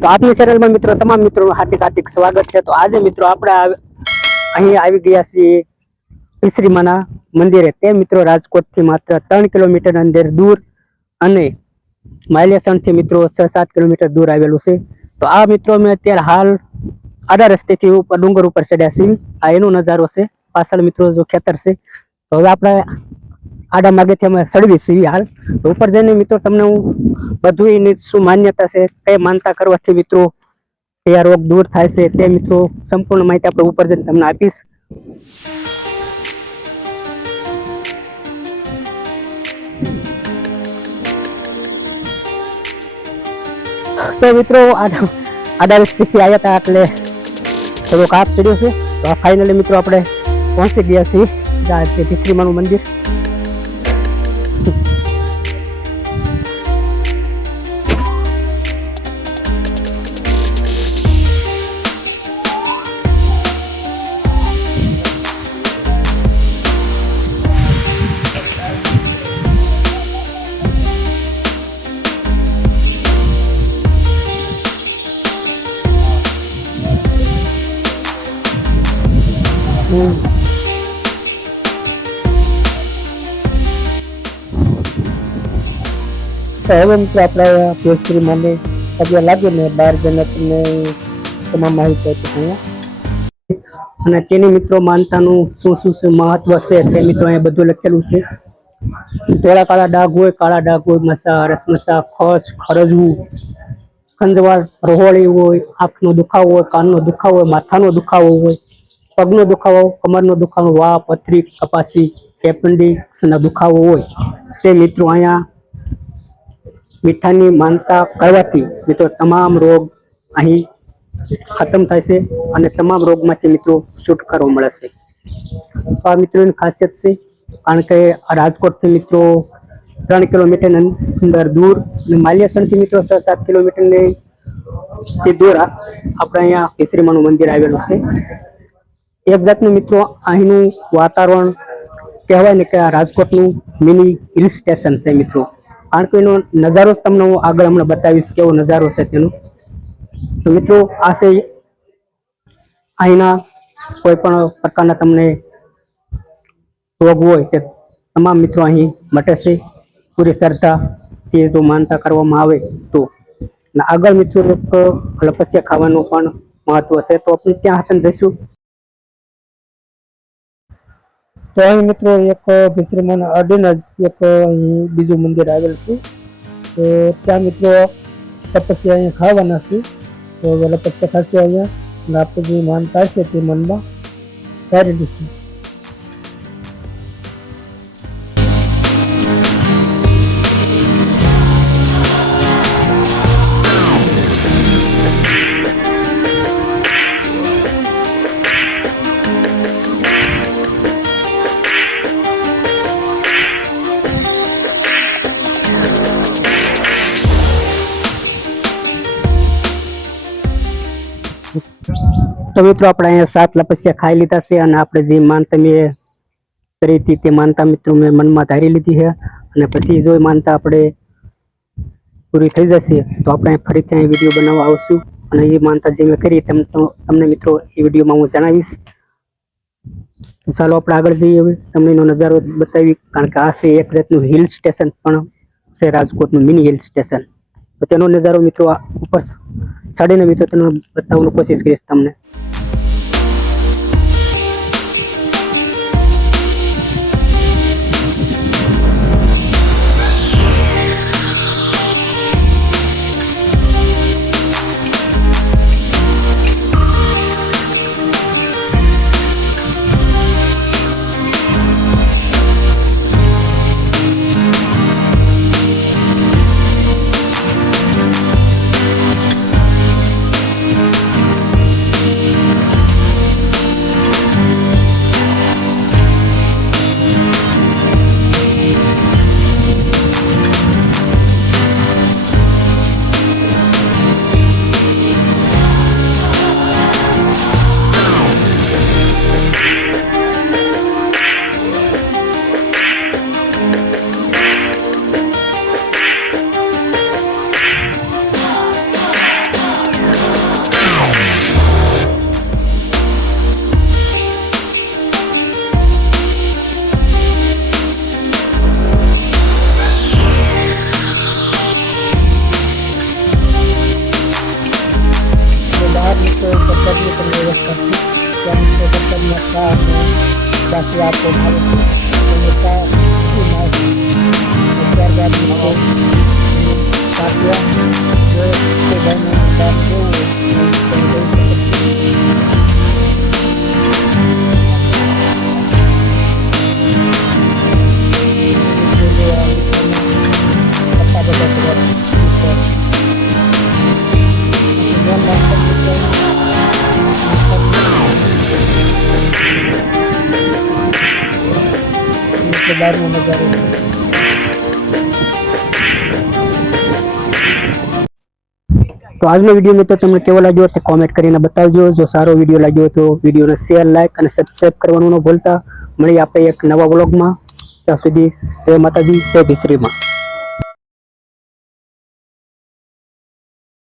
તો આપની ચેનલમાં મિત્રો તમામ મિત્રોનું હાર્દિક હાર્દિક સ્વાગત છે। તો આજે મિત્રો આપણે અહીં આવી ગયા છીએ પિસરીમાના મંદિરે। તે મિત્રો રાજકોટથી માત્ર 3 કિલોમીટર અંદર દૂર અને માલિયાસણથી મિત્રો 6-7 કિલોમીટર દૂર આવેલું છે। તો આ મિત્રો અમે અત્યારે હાલ આડા રસ્તેથી ઉપર ડુંગર ઉપર ચડ્યા છીએ। આ એનો નજારો છે, પાછળ મિત્રો જો ખેતર છે। તો હવે આપણે આડા માર્ગેથી અમે ચડવી છીએ હાલ। તો ઉપર જઈને મિત્રો તમને હું બધું એની શું માન્યતા છે, કઈ માનતા કરવાથી મિત્રો એ રોગ દૂર થાય છે તે મિત્રો સંપૂર્ણ માહિતી આપણે ઉપર જઈને તમને આપીશ। તો મિત્રો આડા રસ્તેથી આવ્યા હતા એટલે થોડો કાપ ચડ્યો છે। તો ફાઇનલી મિત્રો આપણે પહોંચી ગયા છીએ પિસરીમાનું મંદિર। તો હવે મિત્રો આપણે પિસરીમાને પગે લાગીને બહાર જઈને તમને તમામ માહિતી આપીશું અને તેની મિત્રો માનતાનું શું મહત્વ છે તે મિત્રો અહીંયા બધું લખેલું છે। ધોળા કાળા ડાઘ હોય, કાળા ડાઘ હોય, મસા, રસમસા, ખસ, ખરજવું, ખંજવાળ, રોહોળી હોય, આંખનો દુખાવો હોય, કાનનો દુખાવો હોય, માથાનો દુખાવો હોય, પગનો દુખાવો, કમરનો દુખાવો, વા, પથરી, કપાસી, એપેન્ડિક્સનો દુખાવો હોય તે મિત્રો અહીંયા મીઠાની માનતા કરવાથી મિત્રો તમામ રોગ અહીં ખતમ થાય છે અને તમામ રોગમાંથી મિત્રો છુટકારો મળે છે। આ મિત્રોની ખાસિયત છે, કારણ કે રાજકોટથી મિત્રો 3 કિલોમીટર અંદર દૂર અને માલિયાસણથી મિત્રો 6-7 કિલોમીટરની દૂર આપણે અહીંયા પિસરીમાનું મંદિર આવેલું છે। એક જાતનું મિત્રો અહીંનું વાતાવરણ કહેવાય ને કે આ રાજકોટનું મિની હિલ સ્ટેશન છે મિત્રો। કારણ કે એનો નજારો તમને હું આગળ હમણાં બતાવીશ કેવો નજારો છે તેનો। તો મિત્રો આ છે અહીંના કોઈ પણ પ્રકારના તમને રોગ હોય તે તમામ મિત્રો અહીં મટે છે પૂરી શ્રદ્ધાથી જો માનતા કરવામાં આવે તો। અને આગળ મિત્રો એક લપસ્યા ખાવાનું પણ મહત્વ છે, તો આપણે ત્યાં હાથન જઈશું। તો અહીં મિત્રો એક પિસરીમાના અડીને જ એક અહીં બીજું મંદિર આવેલ છે। તો ત્યાં મિત્રો લપસ્યા અહીંયા ખાવાના છે। તો લપસ્યા ખાશે અહીંયા અને આપણે જે માનતા છે તે મનમાં ધારેલી છે। તો મિત્રો આપણે અહીંયા 7 લપસ્યા ખાઈ લીધા છે અને આપણે જે માનતા મેં કરી હતી તે માનતા મિત્રો મેં મનમાં ધારી લીધી છે અને પછી જો માનતા આપણે પૂરી થઈ જશે તો આપણે ફરીથી અહીં વિડીયો બનાવવા આવશું અને એ માનતા જે મેં કરી તમને મિત્રો એ વિડીયોમાં હું જણાવીશ। ચાલો આપણે આગળ જઈએ, હવે તમને એનો નજારો બતાવી, કારણ કે આ છે એક જાતનું હિલ સ્ટેશન પણ છે, રાજકોટનું મિની હિલ સ્ટેશન। તો તેનો નજારો મિત્રો ઉપર ચડીને મિત્રો તેને બતાવવાની કોશિશ કરીશ તમને। તો સરકારની પણ વ્યવસ્થા છે. ત્યાં તો સરકારના ચા અને બાકી આપવામાં આવે છે અને ચા ત્યારબાદ મિત્રો પાટિયા જો કોઈ ભાઈનું કામ કેવું હોય તો લઈ શકે છે. બહારનો નજારો તો આજનો વિડીયો મિત્રો તમને કેવો લાગ્યો તે કોમેન્ટ કરીને બતાવજો. જો સારો વિડીયો લાગ્યો તો વિડીયોને શેર, લાઈક અને સબસ્ક્રાઇબ કરવાનું ન ભૂલતા. મળીએ આપણે એક નવા વ્લોગમાં. ત્યાં સુધી જય માતાજી, જય ભીસરીમાં.